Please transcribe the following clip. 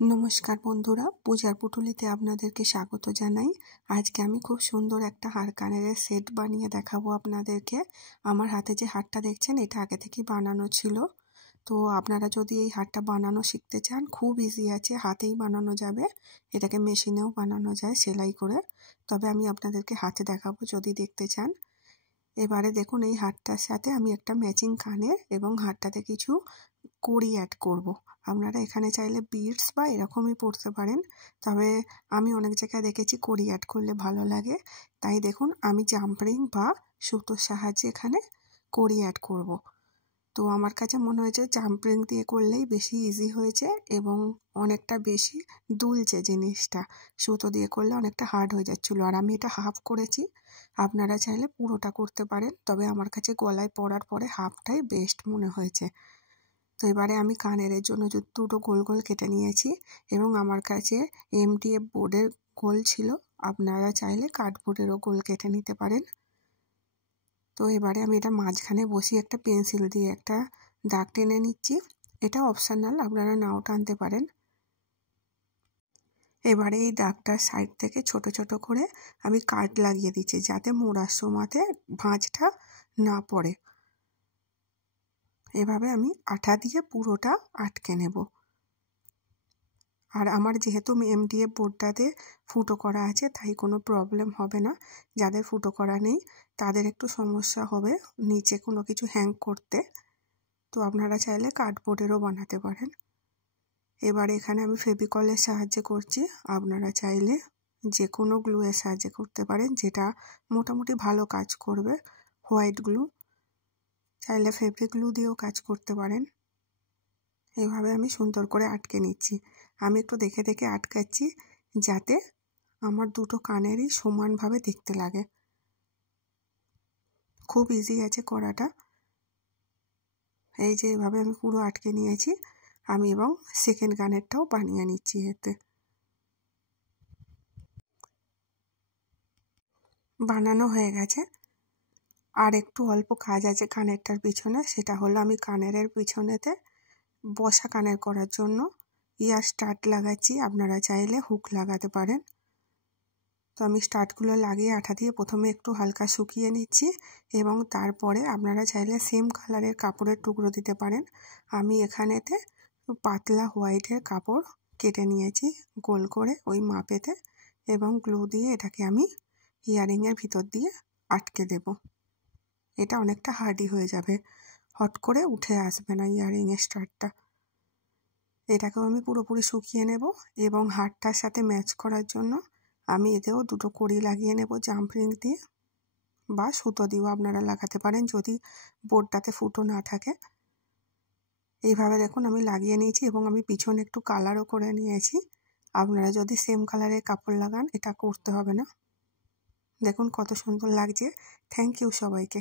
নমস্কার বন্ধুরা, পূজার পুটুলিতে আপনাদেরকে স্বাগত জানাই। আজকে আমি খুব সুন্দর একটা হার কানের সেট বানিয়ে দেখাবো আপনাদেরকে। আমার হাতে যে হারটা দেখছেন এটা আগে থেকেই বানানো ছিল। তো আপনারা যদি এই হারটা বানানো শিখতে চান, খুব ইজি আছে, হাতেই বানানো যাবে। এটাকে মেশিনেও বানানো যায় সেলাই করে, তবে আমি আপনাদেরকে হাতে দেখাবো যদি দেখতে চান। এবারে দেখুন, এই হারটার সাথে আমি একটা ম্যাচিং কানের এবং হারটাতে কিছু কড়ি অ্যাড করব। আপনারা এখানে চাইলে বিডস বা এরকমই পরতে পারেন, তবে আমি অনেক জায়গায় দেখেছি কড়ি অ্যাড করলে ভালো লাগে। তাই দেখুন, আমি জাম্প রিং বা সুতোর সাহায্যে এখানে কড়ি অ্যাড করব। তো আমার কাছে মনে হয়েছে জাম্প রিং দিয়ে করলেই বেশি ইজি হয়েছে এবং অনেকটা বেশি দুলছে জিনিসটা। সুতো দিয়ে করলে অনেকটা হার্ড হয়ে যাচ্ছিলো, আর আমি এটা হাফ করেছি। আপনারা চাইলে পুরোটা করতে পারেন, তবে আমার কাছে গলায় পরার পরে হাফটাই বেস্ট মনে হয়েছে। তো এবারে আমি কানের জন্য দুটো গোল গোল কেটে নিয়েছি এবং আমার কাছে MDF বোর্ডের গোল ছিল, আপনারা চাইলে কার্ডবোর্ডেরও গোল কেটে নিতে পারেন। তো এবারে আমি এটা মাঝখানে বসিয়ে একটা পেন্সিল দিয়ে একটা দাগ টেনে নিচ্ছি। এটা অপশনাল, আপনারা নাও টানতে পারেন। এবারে এই দাগটার সাইড থেকে ছোট ছোট করে আমি কাট লাগিয়ে দিচ্ছি, যাতে মোড়ার সময়তে ভাঁজটা না পড়ে। এভাবে আমি আঠা দিয়ে পুরোটা আটকে নেব। আর আমার যেহেতু MDF বোর্ডটাতে ফুটো করা আছে, তাই কোনো প্রবলেম হবে না। যাদের ফুটো করা নেই তাদের একটু সমস্যা হবে নিচে কোনো কিছু হ্যাং করতে, তো আপনারা চাইলে কার্ডবোর্ডেরও বানাতে পারেন। এবার এখানে আমি ফেভিকলের সাহায্যে করছি, আপনারা চাইলে যে কোনো গ্লুয়ের সাহায্যে করতে পারেন, যেটা মোটামুটি ভালো কাজ করবে। হোয়াইট গ্লু, চাইলে ফেব্রিক গ্লু দিয়েও কাজ করতে পারেন। এইভাবে আমি সুন্দর করে আটকে নিচ্ছি। আমি একটু দেখে দেখে আটকাচ্ছি, যাতে আমার দুটো কানেরই সমানভাবে দেখতে লাগে। খুব ইজি আছে করাটা। এই যে এইভাবে আমি পুরো আটকে নিয়েছি আমি, এবং সেকেন্ড কানেরটাও বানিয়ে নিচ্ছি। এতে বানানো হয়ে গেছে, আর একটু অল্প কাজ আছে কানেরটার পিছনে। সেটা হলো আমি কানেরের পিছনেতে বসা কানের করার জন্য ইয়ার স্টাড লাগাচ্ছি। আপনারা চাইলে হুক লাগাতে পারেন। তো আমি স্টাডগুলো লাগিয়ে আঠা দিয়ে প্রথমে একটু হালকা শুকিয়ে নিচ্ছি, এবং তারপরে আপনারা চাইলে সেম কালারের কাপড়ের টুকরো দিতে পারেন। আমি এখানেতে পাতলা হোয়াইটের কাপড় কেটে নিয়েছি গোল করে ওই মাপেতে, এবং গ্লু দিয়ে এটাকে আমি ইয়ারিংয়ের ভিতর দিয়ে আটকে দেব। এটা অনেকটা হার্ডি হয়ে যাবে, হট করে উঠে আসবে না ইয়ারিংয়ের স্টাডটা। এটাকেও আমি পুরোপুরি শুকিয়ে নেব, এবং হারটার সাথে ম্যাচ করার জন্য আমি এতেও দুটো কড়ি লাগিয়ে নেব জাম্প রিং দিয়ে, বা সুতো দিয়েও আপনারা লাগাতে পারেন যদি বোর্ডটাতে ফুটো না থাকে। এইভাবে দেখুন আমি লাগিয়ে নিয়েছি, এবং আমি পিছনে একটু কালারও করে নিয়েছি। আপনারা যদি সেম কালারের কাপড় লাগান, এটা করতে হবে না। দেখুন কত সুন্দর লাগছে। থ্যাংক ইউ সবাইকে।